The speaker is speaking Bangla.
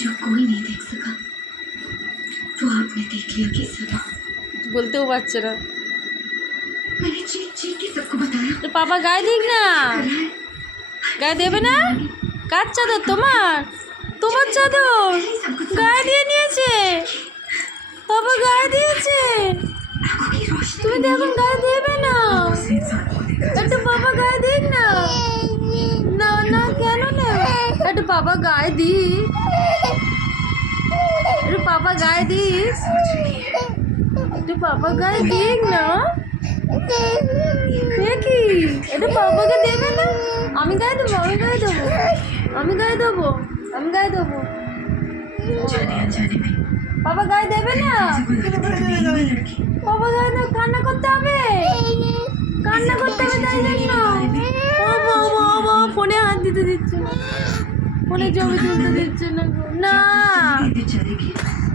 जो कोई नहीं देख सका वो आपने देख लिया केसवा। বলতেও পারছে না। मैंने चीख चीख के सबको बताया। তো পাপা গায়ে দিক না, গায়ে দেবে না? কার চাদর তোমার? তোমার চাদর গায়ে দিয়ে নিয়েছে, পাপা গায়ে দিয়েছে। आंखों की रोशनी তুমি তো এখন গায়ে দেবে না, से इंसान को देखा जा একটু পাপা গায়ে দিক না। না না কেন না, একটু পাপা গায়ে দি, একটু পাপা গায়ে দিস, समझ रही है। একটু পাপা গায়ে দিক না। দেখি এটা পাপাকে দেবে না? আমি গায়ে দেবো, আমি গায়ে দেবো, আমি গায়ে দেবো, আমি গায়ে দেবো। जाने अनजाने में পাপা গায়ে দেবে না? कोई गलती कर गई है लड़की। পাপা গায়ে দেবে, কান্না করতে হবে, কান্না করতে হবে তাই জন্য। ও বাবা, ফোনে হাত দিতে দিচ্ছে না, ফোনে ছবি তুলতে দিচ্ছে না।